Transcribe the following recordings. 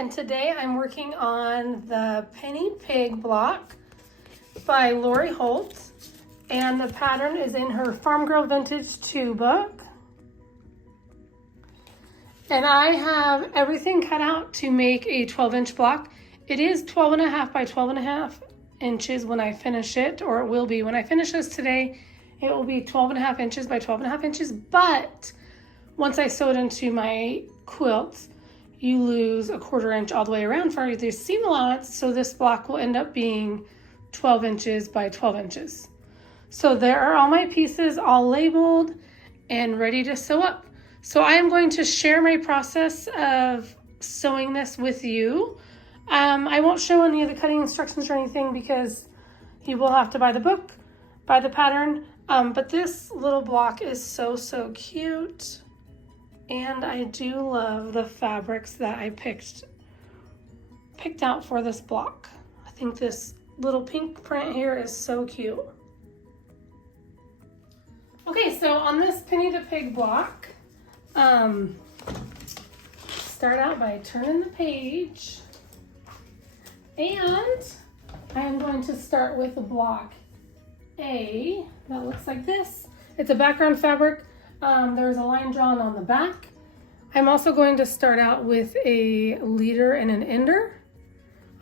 and today I'm working on the Penny Pig block by Lori Holt, and the pattern is in her Farm Girl Vintage 2 book. And I have everything cut out to make a 12-inch block. It is 12.5 by 12.5 inches when I finish it, or it will be. When I finish this today, it will be 12.5 inches by 12.5 inches, but once I sew it into my quilt, you lose a 1/4 inch all the way around for the seam allowance, so this block will end up being 12 inches by 12 inches. So there are all my pieces all labeled and ready to sew up. So I am going to share my process of sewing this with you. I won't show any of the cutting instructions or anything because you will have to buy the book, buy the pattern, but this little block is so cute. And I do love the fabrics that I picked out for this block. I think this little pink print here is so cute. Okay, so on this Penny the Pig block, start out by turning the page, and I am going to start with a block A that looks like this. It's a background fabric. There's a line drawn on the back. I'm also going to start out with a leader and an ender.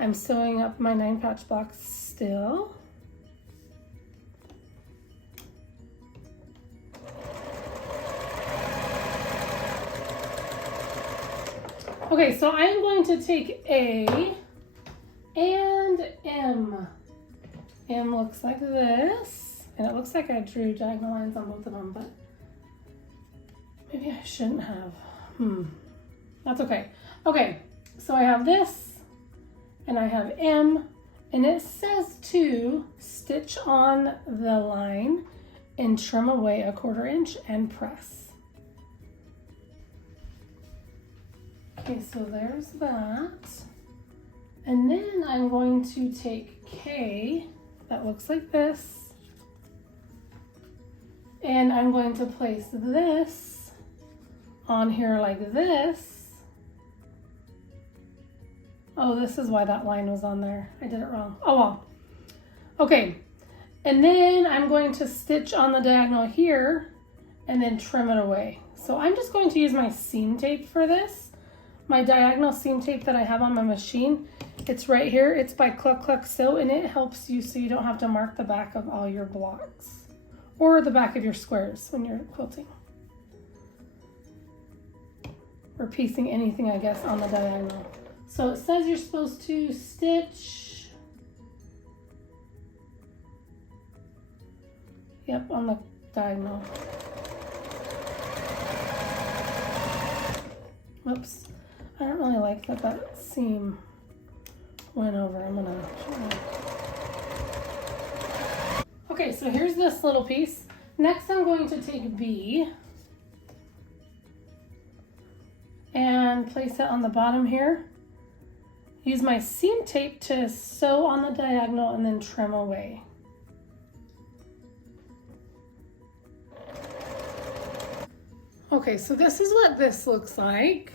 I'm sewing up my 9-pouch block still. Okay, so I'm going to take A and M. M looks like this, and it looks like I drew diagonal lines on both of them, but maybe I shouldn't have. That's okay. Okay, so I have this, and I have M, and it says to stitch on the line and trim away a 1/4 inch and press. Okay, so there's that. And then I'm going to take K, that looks like this, and I'm going to place this on here like this. Oh, this is why that line was on there. I did it wrong. Oh well. Okay, and then I'm going to stitch on the diagonal here and then trim it away. So I'm just going to use my seam tape for this. My diagonal seam tape that I have on my machine. It's right here. It's by Cluck Cluck Sew, and it helps you so you don't have to mark the back of all your blocks or the back of your squares when you're quilting. Or piecing anything, I guess, on the diagonal. So it says you're supposed to stitch, yep, on the diagonal. Whoops, I don't really like that seam went over. I'm gonna try. Okay, so here's this little piece. Next I'm going to take B and place it on the bottom here. Use my seam tape to sew on the diagonal and then trim away. Okay, so this is what this looks like.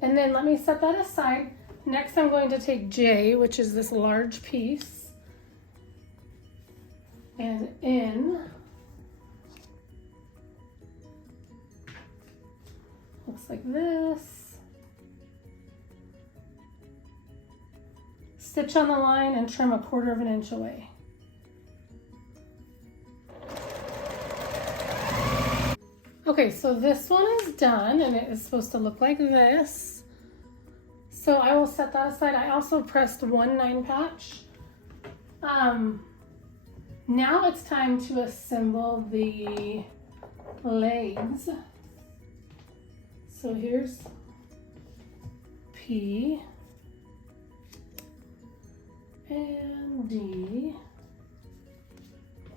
And then let me set that aside. Next I'm going to take J, which is this large piece, and N. Looks like this. Stitch on the line and trim a 1/4 inch away. Okay, so this one is done, and it is supposed to look like this. So I will set that aside. I also pressed 1 9-pouch. Now it's time to assemble the legs. So here's P and D,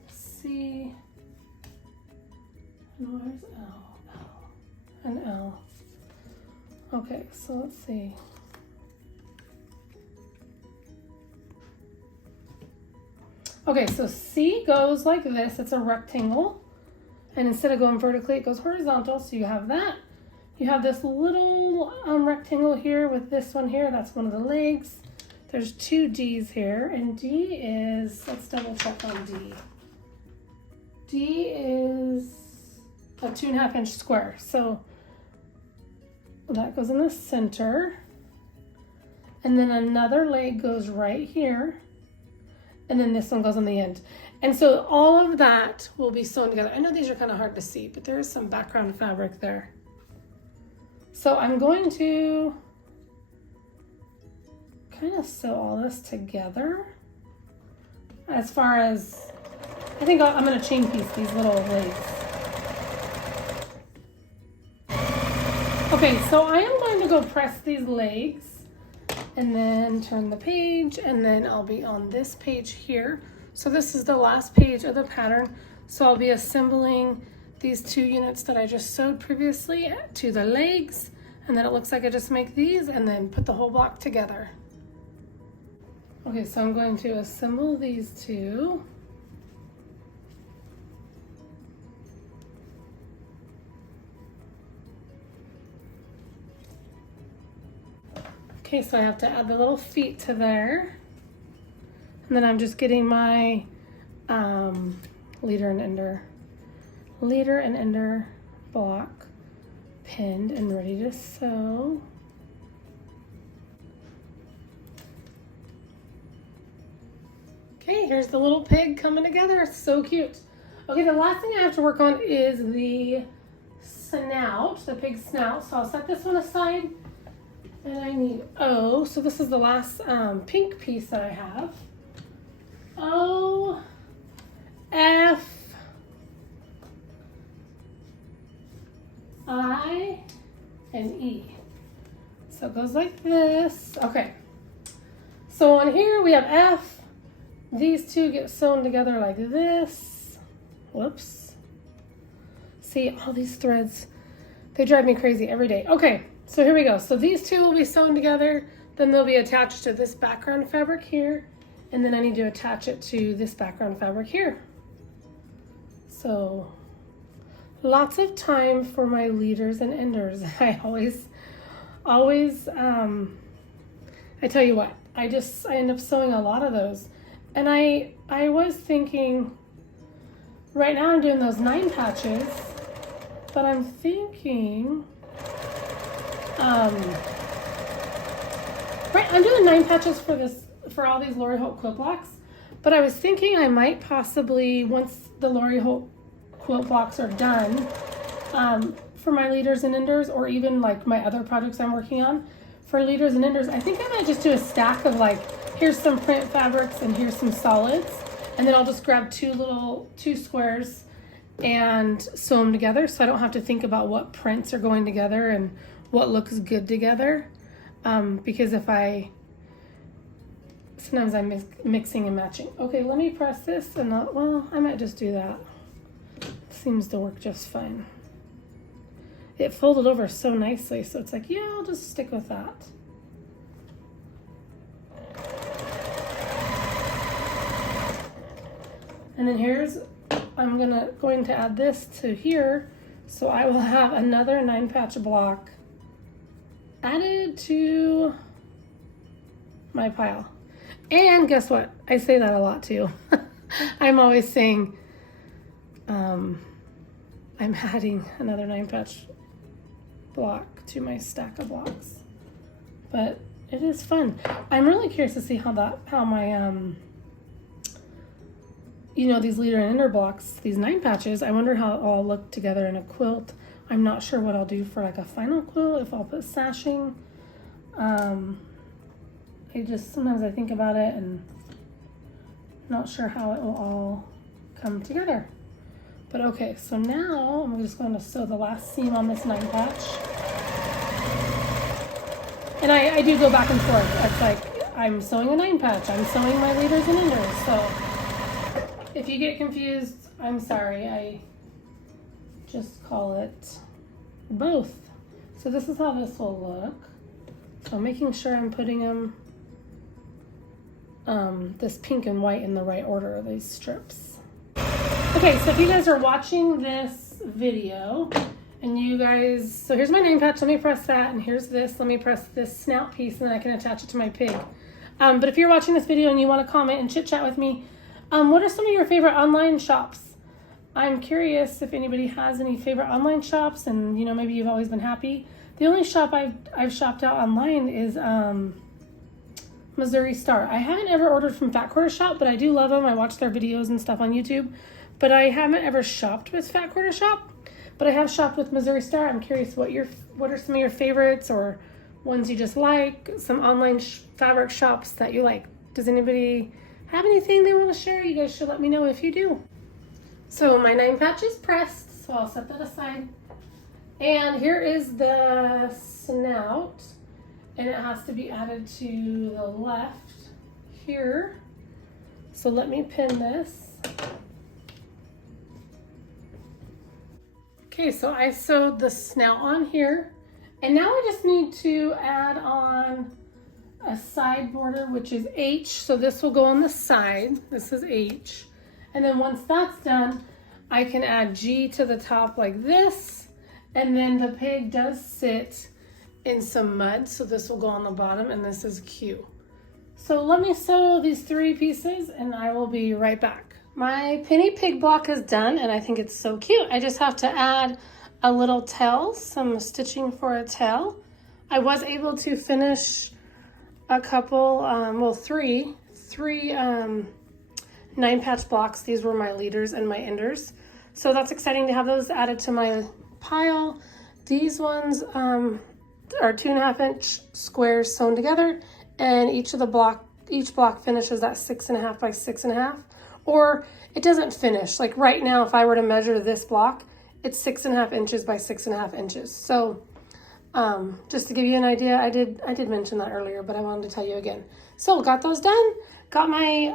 C, and where's L? L and L. Okay, so let's see. Okay, so C goes like this. It's a rectangle, and instead of going vertically, it goes horizontal. So you have that. You have this little rectangle here with this one here. That's one of the legs. There's 2 D's here, and D is, let's double check on D. D is a 2.5 inch square. So that goes in the center. And then another leg goes right here. And then this one goes on the end. And so all of that will be sewn together. I know these are kind of hard to see, but there is some background fabric there. So I'm going to kind of sew all this together. As far as, I think I'm going to chain piece these little legs. Okay, so I am going to go press these legs and then turn the page, and then I'll be on this page here. So this is the last page of the pattern. So I'll be assembling these 2 units that I just sewed previously to the legs, and then it looks like I just make these and then put the whole block together. Okay, so I'm going to assemble these 2. Okay, so I have to add the little feet to there. And then I'm just getting my leader and ender block pinned and ready to sew. Okay, here's the little pig coming together. So cute. Okay, the last thing I have to work on is the snout, the pig's snout. So I'll set this one aside. And I need O, so this is the last pink piece that I have. O, F, I, and E. So it goes like this. Okay. So on here we have F. These 2 get sewn together like this. Whoops. See, all these threads, they drive me crazy every day. Okay. So here we go. So these 2 will be sewn together, then they'll be attached to this background fabric here, and then I need to attach it to this background fabric here. So lots of time for my leaders and enders. I tell you what, I end up sewing a lot of those. And I was thinking, right now I'm doing those 9 patches, but I'm thinking, right, I'm doing 9 patches for all these Lori Holt quilt blocks, but I was thinking I might possibly, once the Lori Holt quilt blocks are done, for my leaders and enders, or even like my other projects I'm working on, for leaders and enders, I think I might just do a stack of like, here's some print fabrics and here's some solids, and then I'll just grab 2 squares and sew them together, so I don't have to think about what prints are going together and what looks good together, because sometimes I'm mixing and matching. Okay, let me press this, and well, I might just do that. Seems to work just fine. It folded over so nicely, so it's like, yeah, I'll just stick with that. And then I'm going to add this to here, so I will have another 9 patch block added to my pile. And guess what? I say that a lot too. I'm always saying I'm adding another 9 patch block to my stack of blocks. But it is fun. I'm really curious to see how my these leader and ender blocks, these 9 patches, I wonder how it all look together in a quilt. I'm not sure what I'll do for like a final quilt, if I'll put sashing. Sometimes I think about it and not sure how it will all come together. But okay, so now I'm just going to sew the last seam on this 9 patch. And I do go back and forth. It's like I'm sewing a 9 patch, I'm sewing my leaders and enders. So if you get confused, I'm sorry. I just call it both. So this is how this will look. So I'm making sure I'm putting them this pink and white in the right order, these strips. Okay, so if you guys are watching this video And you guys, so here's my name patch. Let me press that. And here's this. Let me press this snout piece and then I can attach it to my pig. But if you're watching this video and you want to comment and chit chat with me, what are some of your favorite online shops? I'm curious if anybody has any favorite online shops and, you know, maybe you've always been happy. The only shop I've shopped out online is Missouri Star. I haven't ever ordered from Fat Quarter Shop, but I do love them. I watch their videos and stuff on YouTube. But I haven't ever shopped with Fat Quarter Shop. But I have shopped with Missouri Star. I'm curious what are some of your favorites or ones you just like, some online fabric shops that you like. Does anybody have anything they want to share? You guys should let me know if you do. So my 9 patch is pressed, so I'll set that aside. And here is the snout, and it has to be added to the left here. So let me pin this. Okay, so I sewed the snout on here, and now I just need to add on a side border, which is H. So this will go on the side. This is H. And then once that's done, I can add G to the top like this. And then the pig does sit in some mud, so this will go on the bottom, and this is Q. So let me sew these 3 pieces, and I will be right back. My penny pig block is done, and I think it's so cute. I just have to add a little tail, some stitching for a tail. I was able to finish a couple, well, three 9 patch blocks. These were my leaders and my enders. So that's exciting to have those added to my pile. These ones are 2.5 inch squares sewn together, and each block finishes at 6.5 by 6.5. Or it doesn't finish. Like right now, if I were to measure this block, it's 6.5 inches by 6.5 inches. So just to give you an idea, I did mention that earlier, but I wanted to tell you again. So got those done. Got my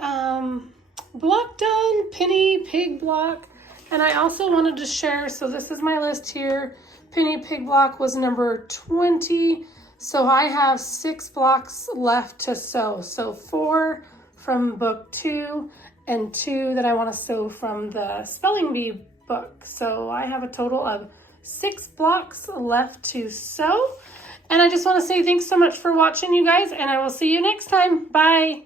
block done, penny pig block. And I also wanted to share, so this is my list here. Penny pig block was number 20. So I have 6 blocks left to sew. So 4 from book 2 and 2 that I want to sew from the spelling bee book. So I have a total of 6 blocks left to sew. And I just want to say thanks so much for watching, you guys, and I will see you next time. Bye.